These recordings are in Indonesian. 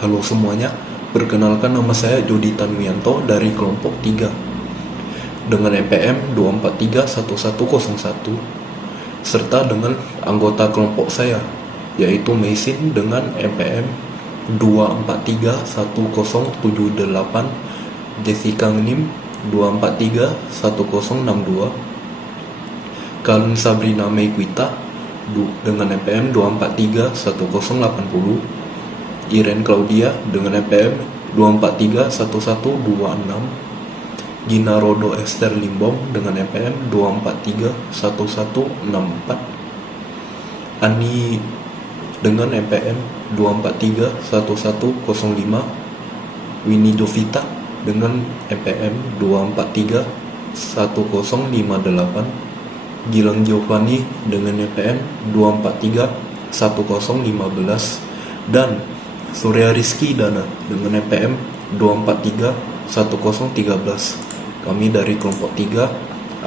Halo semuanya, perkenalkan nama saya Jody Tanwianto dari kelompok 3 dengan NPM 2431101 serta dengan anggota kelompok saya yaitu Maisin dengan NPM 2431078, Jessica Nim 2431062, Kalun Sabrina Mekwita dengan NPM 2431080, Iren Claudia dengan NPM 2431126, Gina Rodo Esther Limbom dengan NPM 2431164, Ani dengan NPM 2431105, Winnie Jovita dengan NPM 2431058, Gilang Giovanni dengan NPM 2431015, dan Surya Rizky Dana dengan NPM 2431013. Kami dari kelompok 3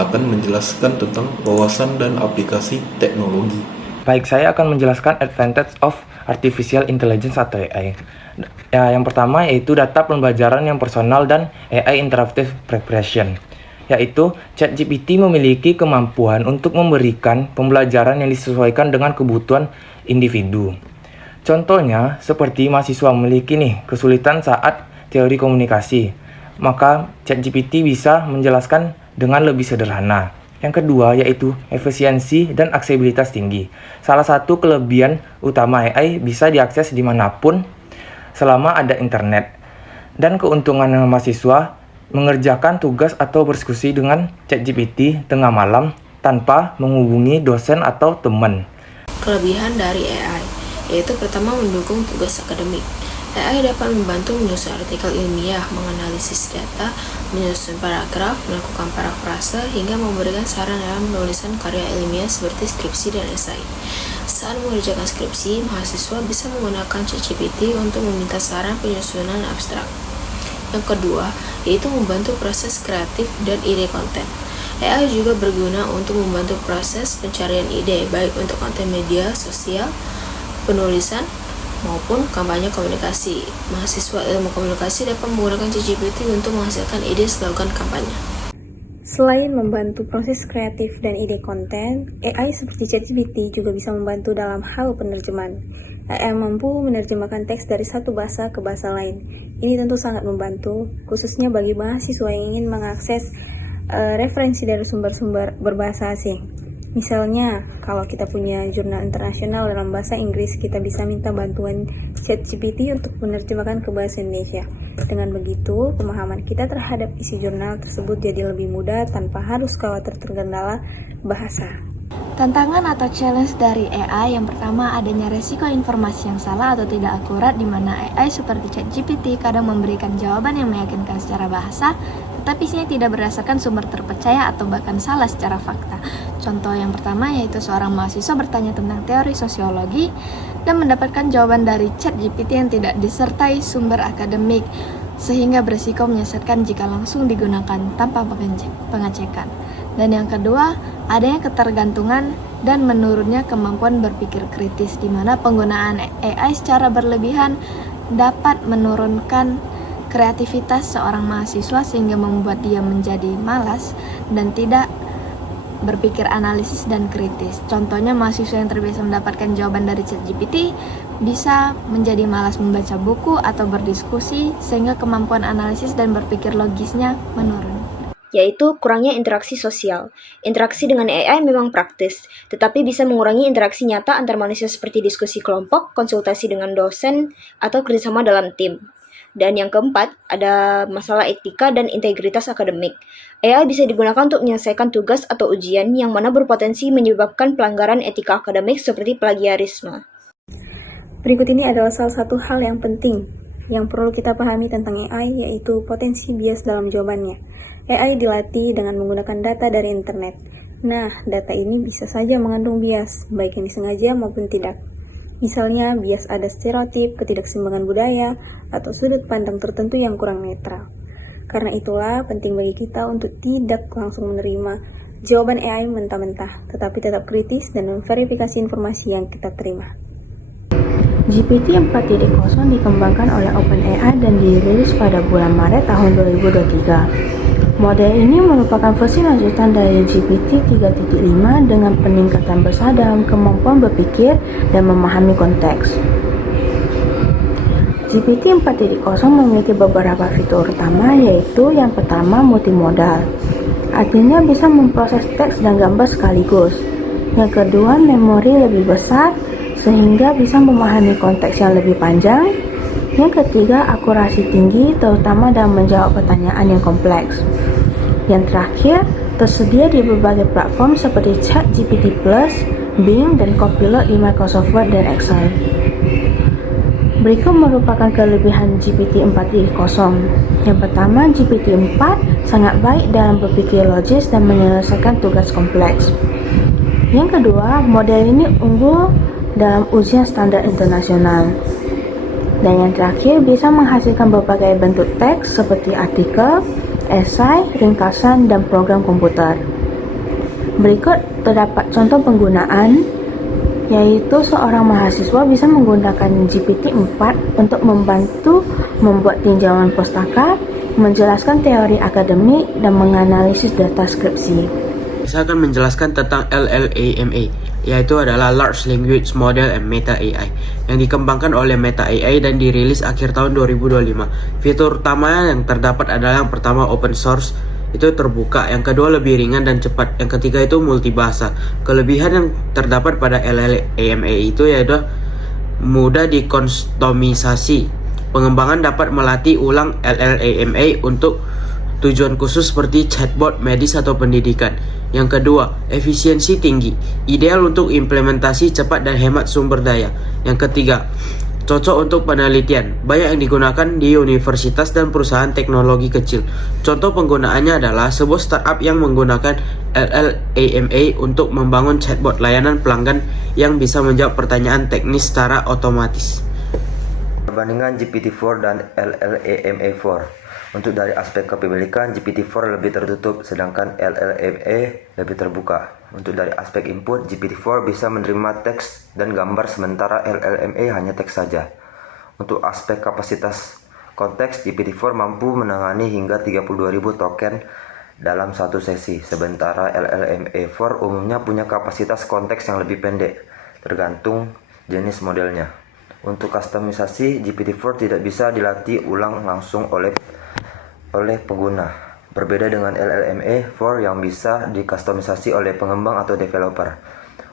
akan menjelaskan tentang wawasan dan aplikasi teknologi. Baik, saya akan menjelaskan advantage of artificial intelligence atau AI. Yang pertama yaitu data pembelajaran yang personal dan AI interactive preparation. Yaitu ChatGPT memiliki kemampuan untuk memberikan pembelajaran yang disesuaikan dengan kebutuhan individu. Contohnya, seperti mahasiswa memiliki kesulitan saat teori komunikasi, maka ChatGPT bisa menjelaskan dengan lebih sederhana. Yang kedua yaitu efisiensi dan aksesibilitas tinggi. Salah satu kelebihan utama AI bisa diakses dimanapun selama ada internet. Dan keuntungan mahasiswa mengerjakan tugas atau berdiskusi dengan ChatGPT tengah malam tanpa menghubungi dosen atau teman. Kelebihan dari AI yaitu pertama mendukung tugas akademik. AI dapat membantu menyusun artikel ilmiah, menganalisis data, menyusun paragraf, melakukan parafrase, hingga memberikan saran dalam penulisan karya ilmiah seperti skripsi dan esai. Saat mengerjakan skripsi, mahasiswa bisa menggunakan ChatGPT untuk meminta saran penyusunan abstrak. Yang kedua, yaitu membantu proses kreatif dan ide konten. AI juga berguna untuk membantu proses pencarian ide, baik untuk konten media sosial, penulisan, maupun kampanye komunikasi. Mahasiswa ilmu komunikasi dapat menggunakan ChatGPT untuk menghasilkan ide slogan kampanye. Selain membantu proses kreatif dan ide konten, AI seperti ChatGPT juga bisa membantu dalam hal penerjemahan. AI mampu menerjemahkan teks dari satu bahasa ke bahasa lain. Ini tentu sangat membantu, khususnya bagi mahasiswa yang ingin mengakses referensi dari sumber-sumber berbahasa asing. Misalnya, kalau kita punya jurnal internasional dalam bahasa Inggris, kita bisa minta bantuan ChatGPT untuk menerjemahkan ke bahasa Indonesia. Dengan begitu, pemahaman kita terhadap isi jurnal tersebut jadi lebih mudah tanpa harus khawatir terkendala bahasa. Tantangan atau challenge dari AI yang pertama adanya resiko informasi yang salah atau tidak akurat, di mana AI seperti ChatGPT kadang memberikan jawaban yang meyakinkan secara bahasa, tetapi isinya tidak berdasarkan sumber terpercaya atau bahkan salah secara fakta. Contoh yang pertama yaitu seorang mahasiswa bertanya tentang teori sosiologi dan mendapatkan jawaban dari ChatGPT yang tidak disertai sumber akademik, sehingga berisiko menyesatkan jika langsung digunakan tanpa pengecekan. Dan yang kedua, adanya ketergantungan dan menurunnya kemampuan berpikir kritis, di mana penggunaan AI secara berlebihan dapat menurunkan kreativitas seorang mahasiswa sehingga membuat dia menjadi malas dan tidak berpikir analisis dan kritis. Contohnya, mahasiswa yang terbiasa mendapatkan jawaban dari ChatGPT bisa menjadi malas membaca buku atau berdiskusi, sehingga kemampuan analisis dan berpikir logisnya menurun. Yaitu kurangnya interaksi sosial. Interaksi dengan AI memang praktis, tetapi bisa mengurangi interaksi nyata antar manusia seperti diskusi kelompok, konsultasi dengan dosen, atau kerjasama dalam tim. Dan yang keempat, ada masalah etika dan integritas akademik. AI bisa digunakan untuk menyelesaikan tugas atau ujian yang mana berpotensi menyebabkan pelanggaran etika akademik seperti plagiarisme. Berikut ini adalah salah satu hal yang penting yang perlu kita pahami tentang AI, yaitu potensi bias dalam jawabannya. AI dilatih dengan menggunakan data dari internet. Nah, data ini bisa saja mengandung bias, baik yang disengaja maupun tidak. Misalnya, bias ada stereotip, ketidakseimbangan budaya, atau sudut pandang tertentu yang kurang netral. Karena itulah, penting bagi kita untuk tidak langsung menerima jawaban AI mentah-mentah, tetapi tetap kritis dan memverifikasi informasi yang kita terima. GPT 4.0 dikembangkan oleh OpenAI dan dirilis pada bulan Maret tahun 2023. Model ini merupakan versi lanjutan dari GPT 3.5 dengan peningkatan besar dalam kemampuan berpikir dan memahami konteks. GPT 4.0 memiliki beberapa fitur utama, yaitu yang pertama multimodal. Artinya bisa memproses teks dan gambar sekaligus. Yang kedua, memori lebih besar sehingga bisa memahami konteks yang lebih panjang. Yang ketiga, akurasi tinggi terutama dalam menjawab pertanyaan yang kompleks. Yang terakhir, tersedia di berbagai platform seperti ChatGPT+, Bing, dan Copilot di Microsoft Word dan Excel. Berikut merupakan kelebihan GPT 4.0. Yang pertama, GPT 4 sangat baik dalam berpikir logis dan menyelesaikan tugas kompleks. Yang kedua, model ini unggul dalam ujian standar internasional. Dan yang terakhir, bisa menghasilkan berbagai bentuk teks seperti artikel, esai, ringkasan, dan program komputer. Berikut terdapat contoh penggunaan, yaitu seorang mahasiswa bisa menggunakan GPT-4 untuk membantu membuat tinjauan pustaka, menjelaskan teori akademik, dan menganalisis data skripsi. Saya akan menjelaskan tentang LLAMA, yaitu adalah Large Language Model and Meta AI, yang dikembangkan oleh Meta AI dan dirilis akhir tahun 2025. Fitur utama yang terdapat adalah yang pertama open source, itu terbuka, yang kedua lebih ringan dan cepat, yang ketiga itu multibahasa. Kelebihan yang terdapat pada LLAMA itu yaitu mudah dikustomisasi. Pengembangan dapat melatih ulang LLAMA untuk tujuan khusus seperti chatbot medis atau pendidikan. Yang kedua, efisiensi tinggi, ideal untuk implementasi cepat dan hemat sumber daya. Yang ketiga, cocok untuk penelitian, banyak yang digunakan di universitas dan perusahaan teknologi kecil. Contoh penggunaannya adalah sebuah startup yang menggunakan LLAMA untuk membangun chatbot layanan pelanggan yang bisa menjawab pertanyaan teknis secara otomatis. Perbandingan GPT-4 dan LLAMA-4. Untuk dari aspek kepemilikan, GPT-4 lebih tertutup, sedangkan LLAMA lebih terbuka. Untuk dari aspek input, GPT-4 bisa menerima teks dan gambar, sementara LLAMA hanya teks saja. Untuk aspek kapasitas konteks, GPT-4 mampu menangani hingga 32.000 token dalam satu sesi, sementara LLAMA-4 umumnya punya kapasitas konteks yang lebih pendek, tergantung jenis modelnya. Untuk kustomisasi, GPT-4 tidak bisa dilatih ulang langsung oleh pengguna. Berbeda dengan LLAMA-4 yang bisa dikustomisasi oleh pengembang atau developer.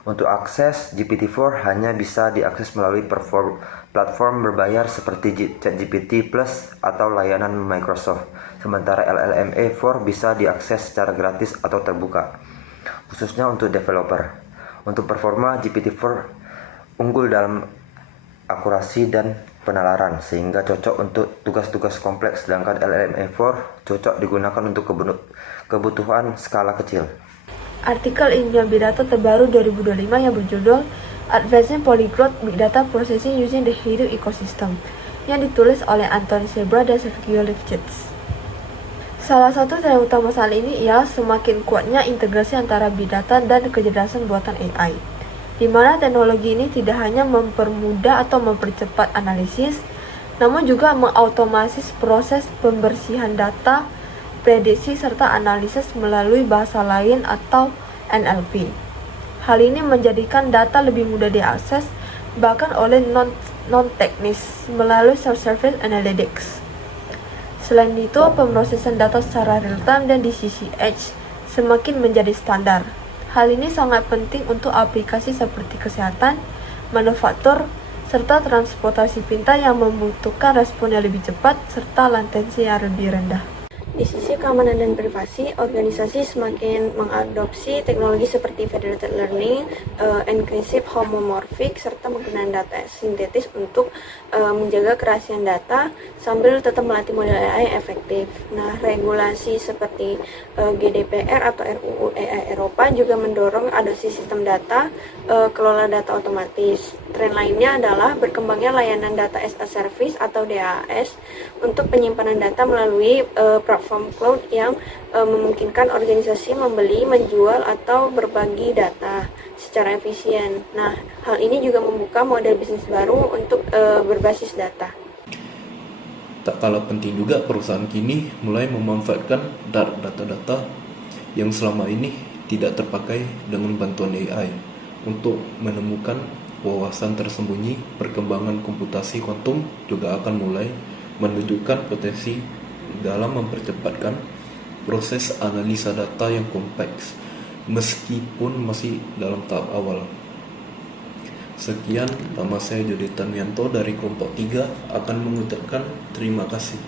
Untuk akses, GPT-4 hanya bisa diakses melalui platform berbayar seperti ChatGPT Plus atau layanan Microsoft. Sementara LLAMA-4 bisa diakses secara gratis atau terbuka, khususnya untuk developer. Untuk performa, GPT-4 unggul dalam akurasi dan penalaran, sehingga cocok untuk tugas-tugas kompleks, sedangkan LLAMA-4 cocok digunakan untuk kebutuhan skala kecil. Artikel ilmiah Big Data terbaru 2025 yang berjudul Advancing Polyglot Big Data Processing Using the Hadoop Ecosystem, yang ditulis oleh Anthony Sebra dan Sergio Lifshitz. Salah satu tren utama saat ini ialah semakin kuatnya integrasi antara Big Data dan kecerdasan buatan AI, di mana teknologi ini tidak hanya mempermudah atau mempercepat analisis, namun juga mengautomatis proses pembersihan data, prediksi, serta analisis melalui bahasa lain atau NLP. Hal ini menjadikan data lebih mudah diakses, bahkan oleh non-teknis, melalui self-service analytics. Selain itu, pemrosesan data secara real-time dan di sisi edge semakin menjadi standar. Hal ini sangat penting untuk aplikasi seperti kesehatan, manufaktur, serta transportasi pintar yang membutuhkan respon yang lebih cepat serta latensi yang lebih rendah. Di sisi keamanan dan privasi, organisasi semakin mengadopsi teknologi seperti federated learning, encryption homomorphic, serta penggunaan data sintetis untuk menjaga kerahasiaan data sambil tetap melatih model AI yang efektif. Nah, regulasi seperti GDPR atau RUU AI Eropa juga mendorong adopsi sistem data, kelola data otomatis. Tren lainnya adalah berkembangnya layanan data as a service atau DAS untuk penyimpanan data melalui platform cloud yang memungkinkan organisasi membeli, menjual, atau berbagi data. secara efisien. Nah, hal ini juga membuka model bisnis baru untuk berbasis data. Tak kalah penting juga perusahaan kini mulai memanfaatkan data-data yang selama ini tidak terpakai dengan bantuan AI untuk menemukan wawasan tersembunyi. Perkembangan komputasi kuantum juga akan mulai menunjukkan potensi dalam mempercepatkan proses analisa data yang kompleks meskipun masih dalam tahap awal. Sekian, nama saya Jody Tamianto dari kelompok 3 akan mengucapkan terima kasih.